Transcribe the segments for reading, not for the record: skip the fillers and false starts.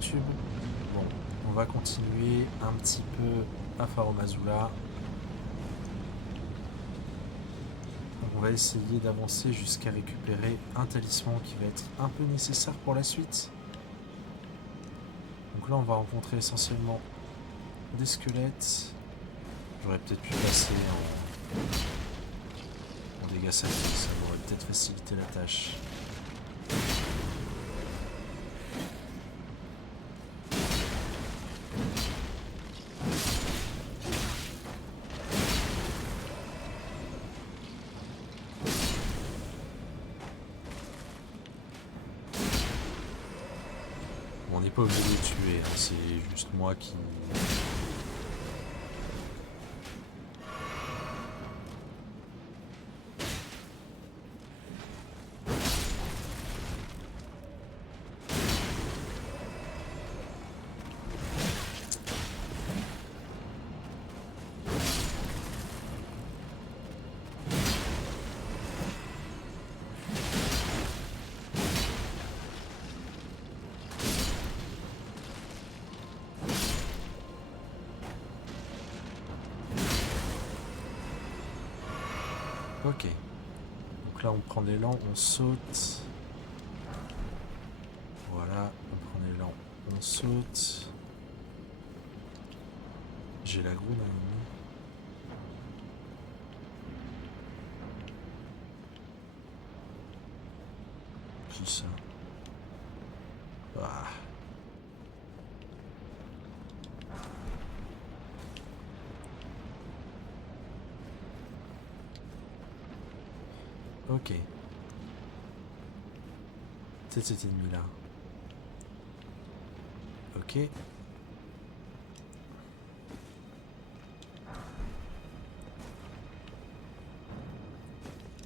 YouTube. Bon, on va continuer un petit peu à Faro Mazula. On va essayer d'avancer jusqu'à récupérer un talisman qui va être un peu nécessaire pour la suite. Donc là, on va rencontrer essentiellement des squelettes. J'aurais peut-être pu passer en dégâts sacrés, ça m'aurait peut-être facilité la tâche. Bon, on n'est pas obligé de les tuer, hein, c'est juste moi qui... Ok. Donc là, on prend l'élan, on saute. Voilà, on prend l'élan, on saute. J'ai la groue d'un ennemi. Qui ça? Ah. Ok. C'est cet ennemi là. Ok.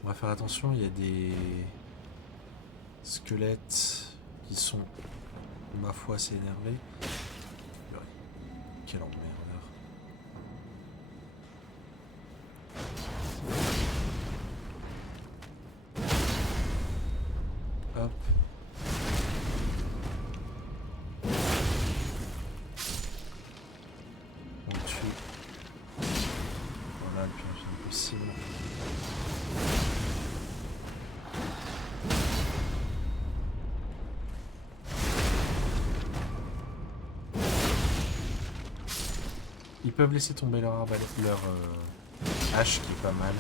On va faire attention, il y a des squelettes qui sont, ma foi, assez énervés. Quel emmerdeur. Hop. On le tue. Voilà, le plus rapidement possible. Ils peuvent laisser tomber leur hache qui est pas mal.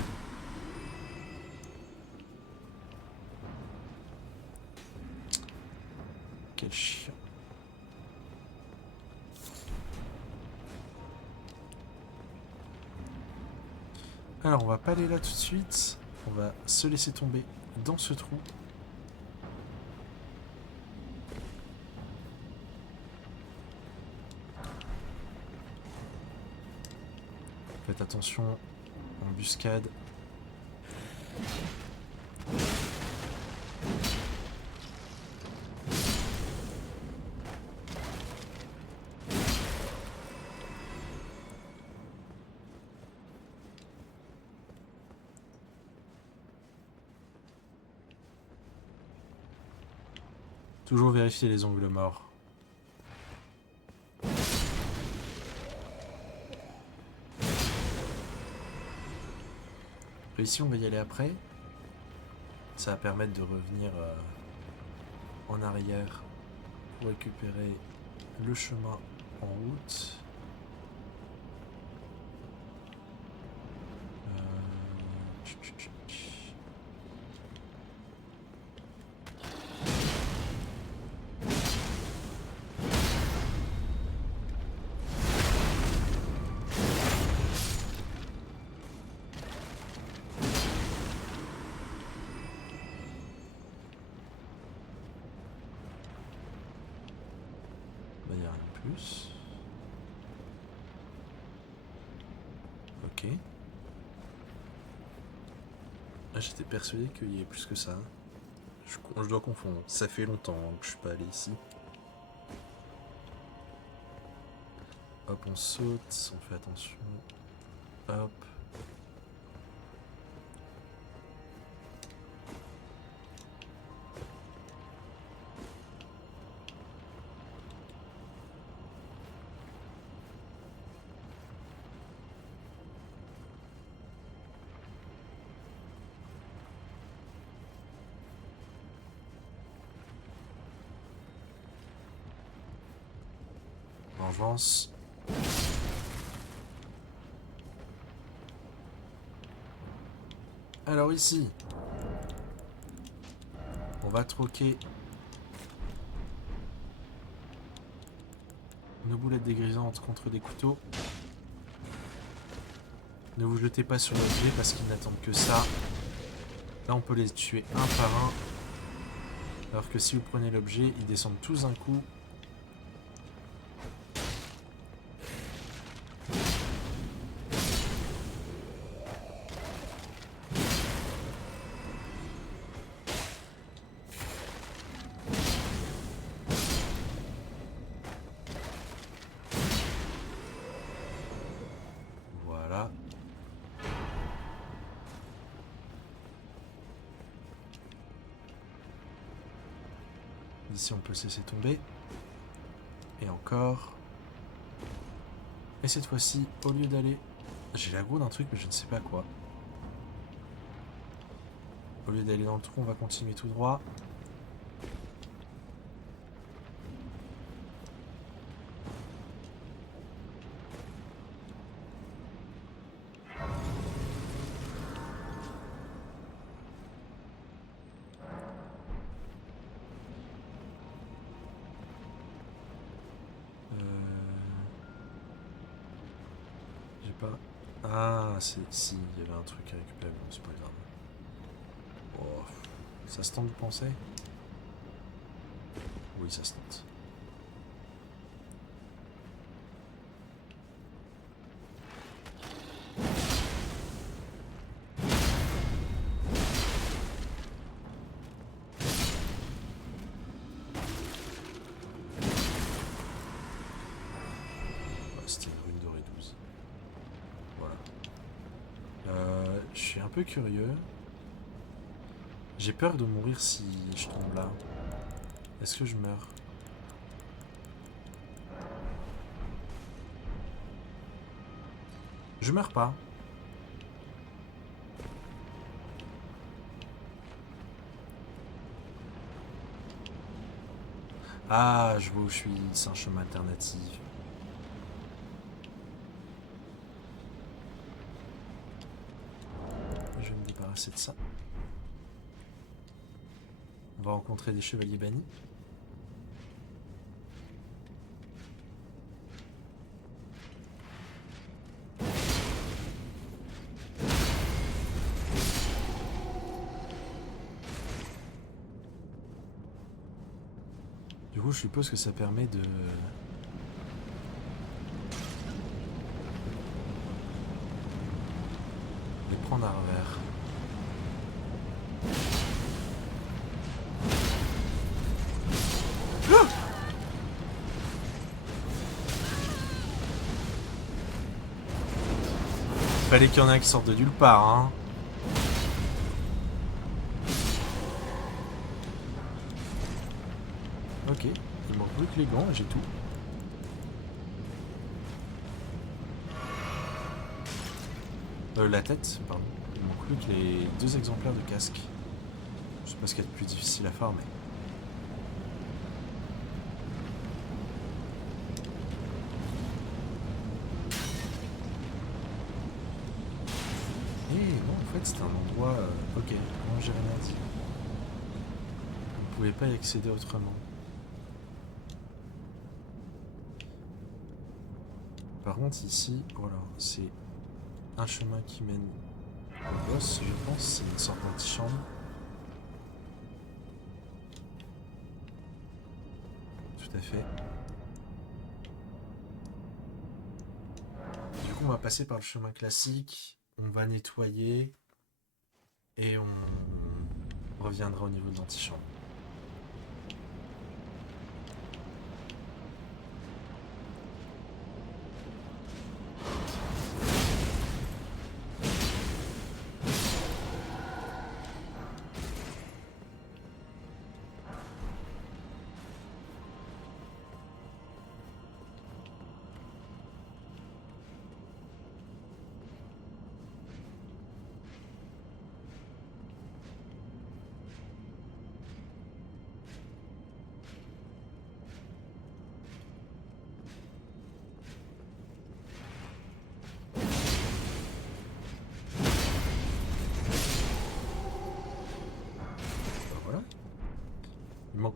Quel chien. Alors on va pas aller là tout de suite. On va se laisser tomber dans ce trou. Faites attention, embuscade. Toujours vérifier les ongles morts. Ici on va y aller après. Ça va permettre de revenir en arrière pour récupérer le chemin en route. Il n'y a rien de plus. Ok. Ah, j'étais persuadé qu'il y avait plus que ça. Je dois confondre. Ça fait longtemps que je suis pas allé ici. Hop, on saute, on fait attention. Hop. vengeance. Alors ici, on va troquer nos boulettes dégrisantes contre des couteaux. Ne vous jetez pas sur l'objet parce qu'ils n'attendent que ça. Là, on peut les tuer un par un. Alors que si vous prenez l'objet, ils descendent tous d'un coup. Voilà. Ici, on peut le laisser tomber. Et encore. Et cette fois-ci, au lieu d'aller... J'ai l'aggro d'un truc, mais je ne sais pas quoi. Au lieu d'aller dans le trou, on va continuer tout droit. J'ai pas... Ah, c'est... Si, il y avait un truc à récupérer, bon, c'est pas grave. Oh, ça se tente, vous pensez? Oui, ça se tente. C'était une rune dorée 12. Voilà. Je suis un peu curieux. J'ai peur de mourir si je tombe là. Est-ce que je meurs? Je meurs pas. Ah, je vois où je suis. C'est un chemin alternatif. Je vais me débarrasser de ça. On va rencontrer des chevaliers bannis. Du coup, je suppose que ça permet de... les prendre à revers. Fallait qu'il y en ait un qui sorte de nulle part, hein. Ok, il manque plus que les gants et j'ai tout. La tête, pardon. Il manque plus que les 2 exemplaires de casque. Je sais pas ce qu'il y a de plus difficile à farmer. Et non, en fait, c'est un endroit... ok, non, j'ai rien dit. On pouvait pas y accéder autrement. Par contre, ici, voilà, c'est un chemin qui mène au boss, je pense. C'est une sorte d'antichambre. Tout à fait. Du coup, on va passer par le chemin classique. On va nettoyer. Et on reviendra au niveau de l'antichambre.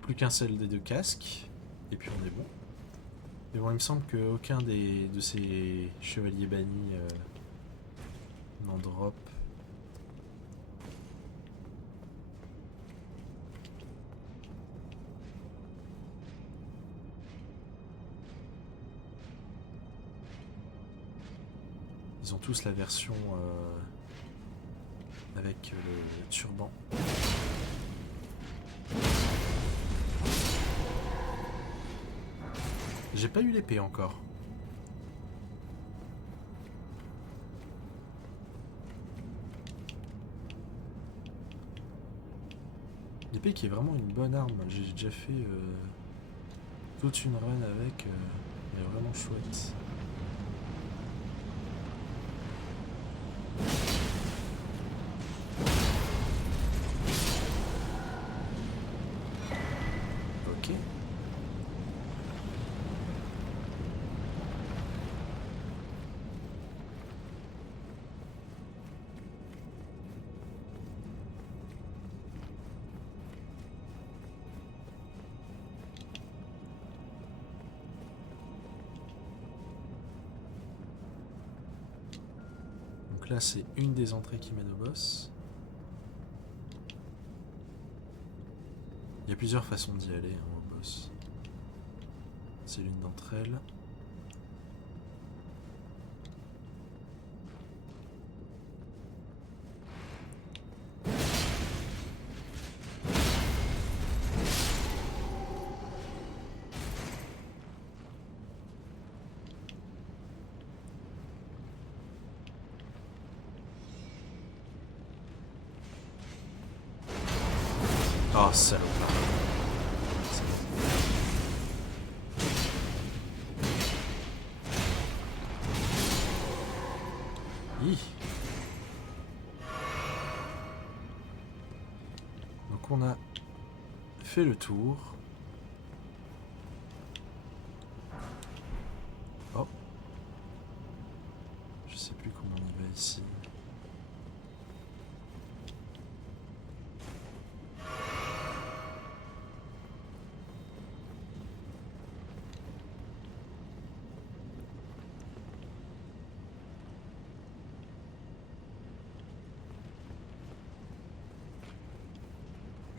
Plus qu'un seul des deux casques. Et puis on est bon. Mais bon, il me semble qu'aucun de ces chevaliers bannis n'en drop. Ils ont tous la version avec le turban. J'ai pas eu l'épée encore. L'épée qui est vraiment une bonne arme. J'ai déjà fait toute une run avec. Elle est vraiment chouette. Ok. Donc là, c'est une des entrées qui mène au boss. Il y a plusieurs façons d'y aller au boss. C'est l'une d'entre elles. Oh, salopard. Donc on a fait le tour. Oh. Je sais plus comment on y va ici.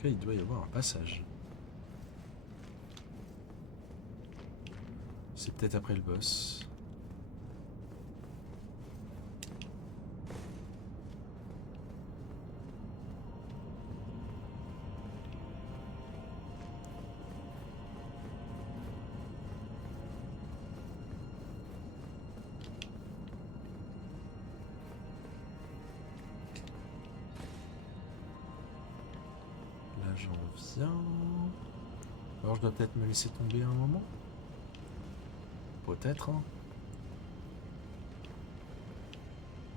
Ok, il doit y avoir un passage. C'est peut-être après le boss. Là, j'en viens. Alors, je dois peut-être me laisser tomber un moment. Peut-être, hein.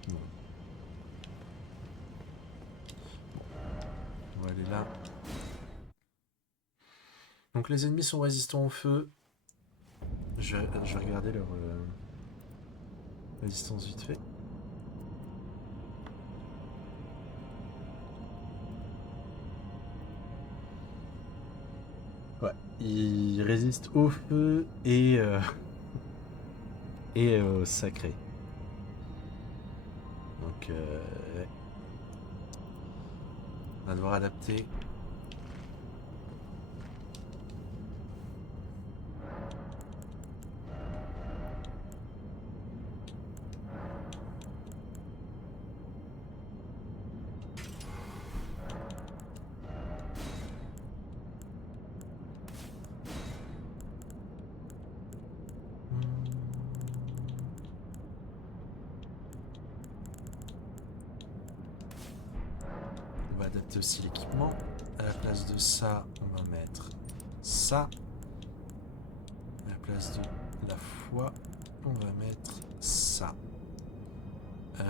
Non. Bon. On va aller là. Donc les ennemis sont résistants au feu. Je vais regarder leur résistance vite fait. Ouais, ils résistent au feu et au sacré. Donc on va devoir adapter. On va adapter aussi l'équipement. À la place de ça, on va mettre ça. À la place de la foi, on va mettre ça. À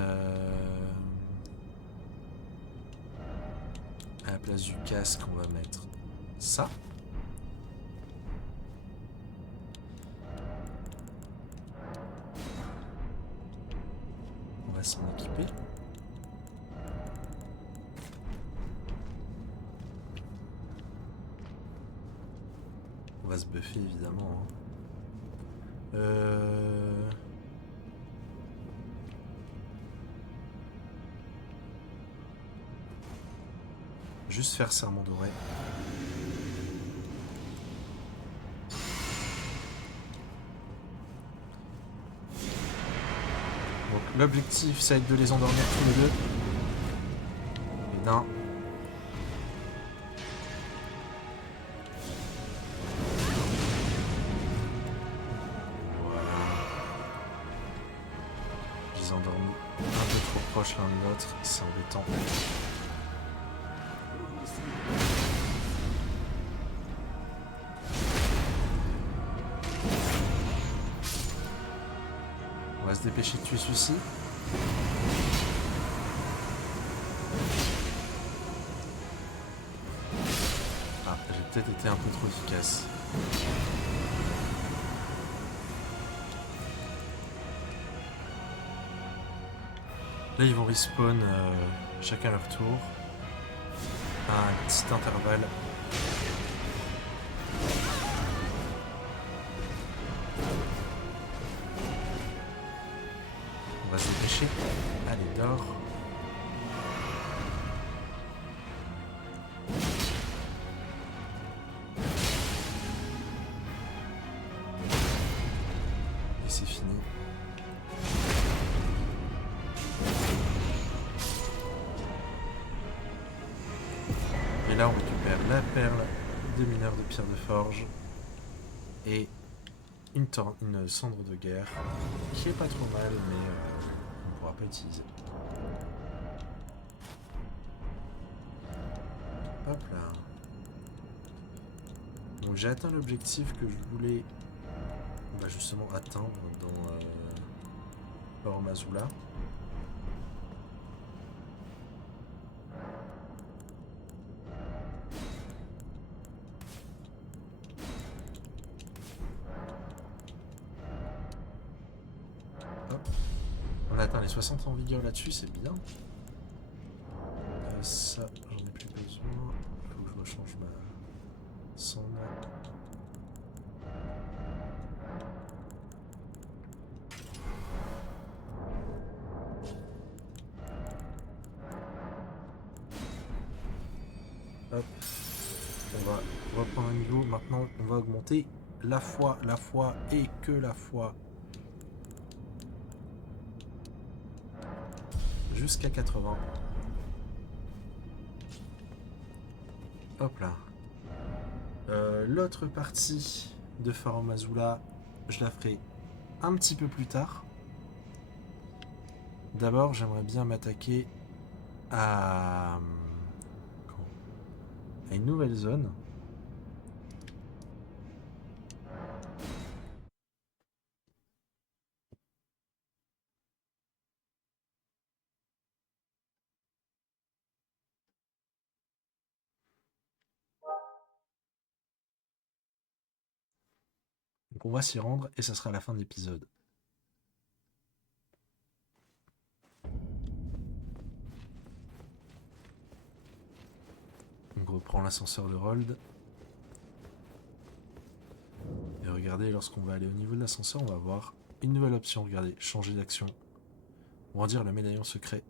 la place du casque, on va mettre ça. On va s'en équiper. va se buffer évidemment. Hein. Juste faire serment doré. Donc l'objectif ça va être de les endormir tous les deux. Et d'un. Voilà. Je les ai endormis un peu trop proches l'un de l'autre, c'est embêtant. On va se dépêcher de tuer celui-ci. Ah, j'ai peut-être été un peu trop efficace. Là, ils vont respawn chacun leur tour. À un petit intervalle. On va se dépêcher. Allez, dors. Et c'est fini. Et là, on récupère la perle de mineur de pierre de forge et une cendre de guerre qui est pas trop mal, mais on ne pourra pas utiliser. Hop là. Donc j'ai atteint l'objectif que je voulais justement atteindre dans Fort Mazula. On a atteint les 60 en vigueur là-dessus, c'est bien. Ça, j'en ai plus besoin. Il faut que je rechange ma cendre. Hop. On va reprendre un niveau. Maintenant, on va augmenter la foi et que la foi. Jusqu'à 80. Hop là. L'autre partie de Fort Mazula, je la ferai un petit peu plus tard. D'abord, j'aimerais bien m'attaquer à une nouvelle zone. Donc on va s'y rendre et ça sera la fin de l'épisode. Donc on reprend l'ascenseur de Rold. Et regardez, lorsqu'on va aller au niveau de l'ascenseur, on va avoir une nouvelle option. Regardez, changer d'action. On va dire le médaillon secret.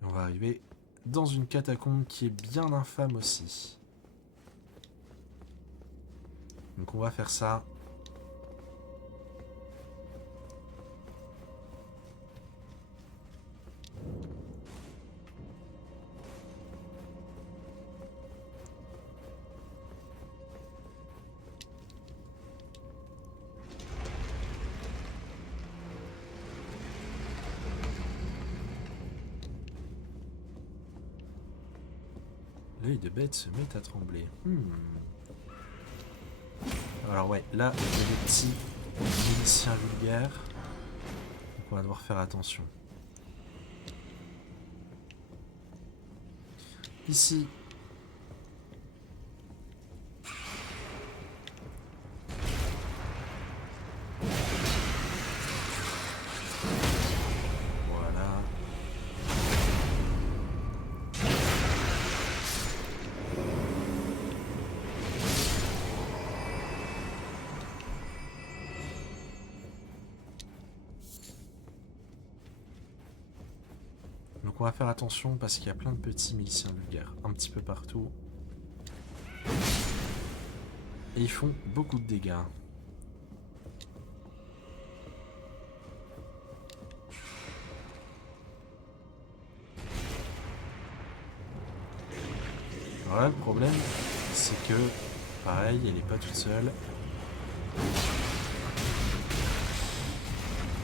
Et on va arriver dans une catacombe qui est bien infâme aussi. Donc on va faire ça. L'œil de bête se met à trembler. Alors ouais, là, il y a des petits miliciens vulgaires. Donc on va devoir faire attention. Ici. Voilà. Donc on va faire attention parce qu'il y a plein de petits miliciens vulgaires un petit peu partout. Et ils font beaucoup de dégâts. Alors là, le problème, c'est que, pareil, elle est pas toute seule.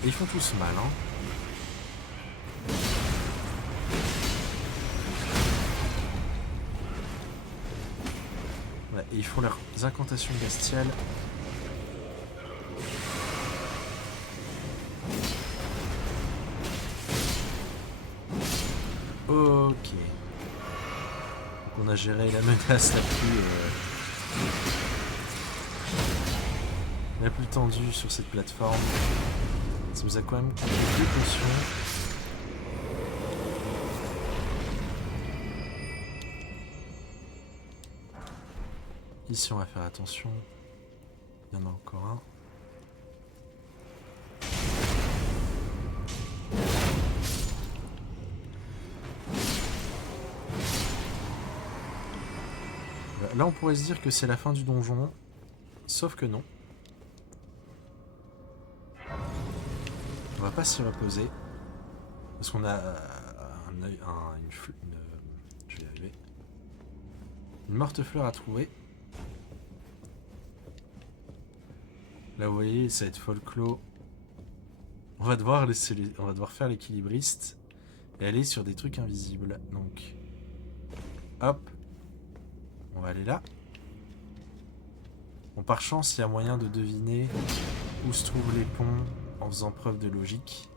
Et ils font tous mal, hein. Ouais, et ils font leurs incantations bestiales. Ok. Donc on a géré la menace la plus tendue sur cette plateforme. Ça nous a quand même coûté 2 potions. Ici on va faire attention. Il y en a encore un. Là on pourrait se dire que c'est la fin du donjon. Sauf que non. On va pas s'y reposer. Parce qu'on a je vais y arriver. Une morte-fleur à trouver. Là vous voyez, ça va être folklore. On va devoir faire l'équilibriste et aller sur des trucs invisibles. Donc, hop, on va aller là. Bon, par chance, il y a moyen de deviner où se trouvent les ponts en faisant preuve de logique.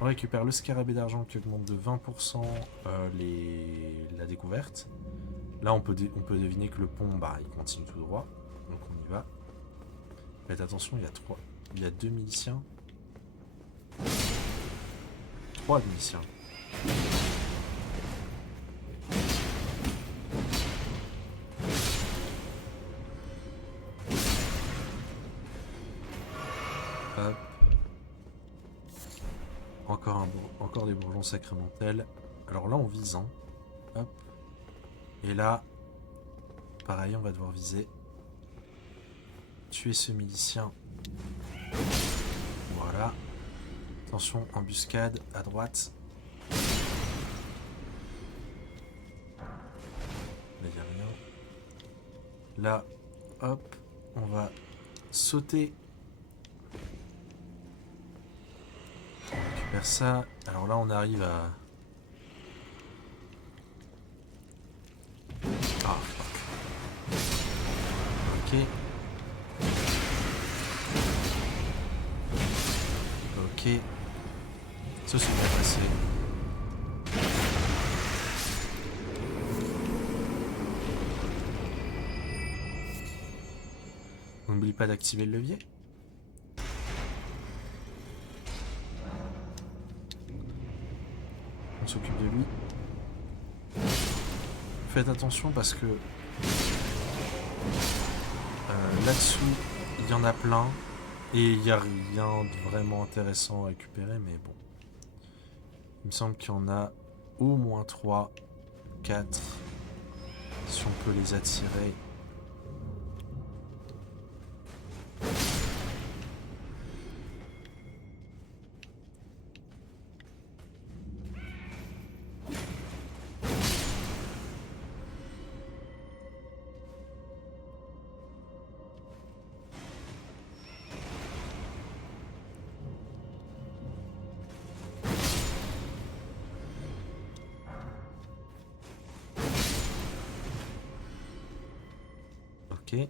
On récupère le scarabée d'argent qui augmente de 20% la découverte. Là, on peut deviner que le pont, il continue tout droit. Donc on y va. Faites attention, il y a 2 miliciens. 3 miliciens. Hop. Encore des bourgeons sacramentels. Alors là, on vise, hein. Hop. Et là, pareil, on va devoir viser. Tuer ce milicien. Voilà. Attention, embuscade à droite. Là, il n'y a rien. Là, hop, on va sauter. On récupère ça. Alors là, on arrive à... Ah, fuck. Ok. Ok. Ça s'est bien passé. N'oublie pas d'activer le levier. On s'occupe de lui. Faites attention parce que là-dessous, il y en a plein. Et il n'y a rien de vraiment intéressant à récupérer, mais bon. Il me semble qu'il y en a au moins 3, 4. Si on peut les attirer. Ok. Ouais.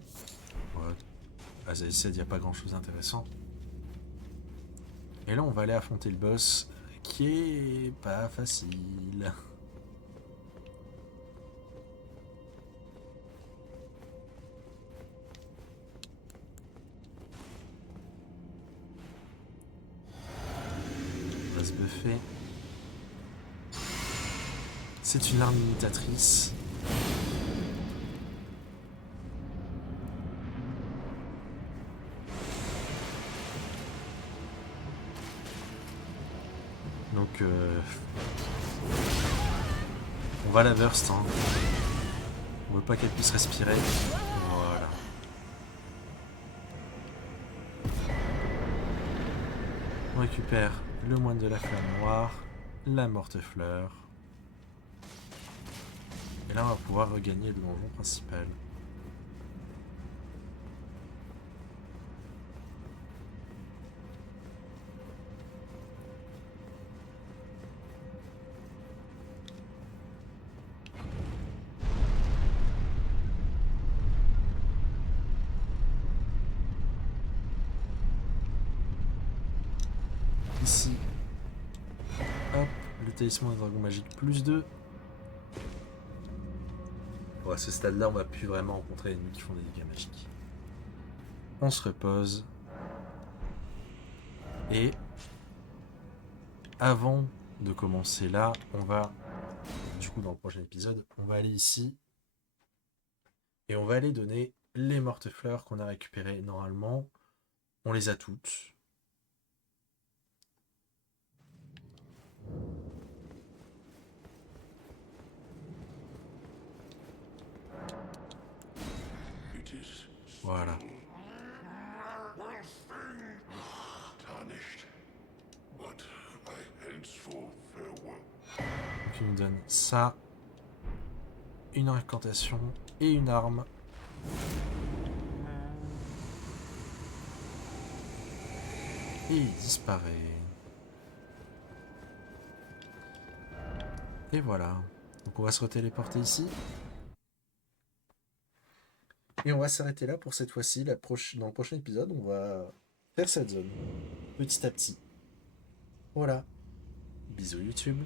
À Zaïsed, il n'y a pas grand chose d'intéressant. Et là, on va aller affronter le boss, qui est pas facile. On va se buffer. C'est une arme imitatrice. Donc on va la burst, hein. On veut pas qu'elle puisse respirer. Voilà. On récupère le moine de la flamme noire, la morte-fleur. Et là on va pouvoir regagner le donjon principal. Ici, hop, le talisman des dragons magiques plus 2. Bon, à ce stade-là, on va plus vraiment rencontrer les ennemis qui font des dégâts magiques. On se repose. Et avant de commencer là, on va, du coup dans le prochain épisode, on va aller ici. Et on va aller donner les mortes fleurs qu'on a récupérées normalement. On les a toutes. Voilà. Donc il nous donne ça, une incantation et une arme. Et il disparaît. Et voilà. Donc on va se retéléporter ici. Et on va s'arrêter là pour cette fois-ci. Dans le prochain épisode, on va faire cette zone. Petit à petit. Voilà. Bisous YouTube.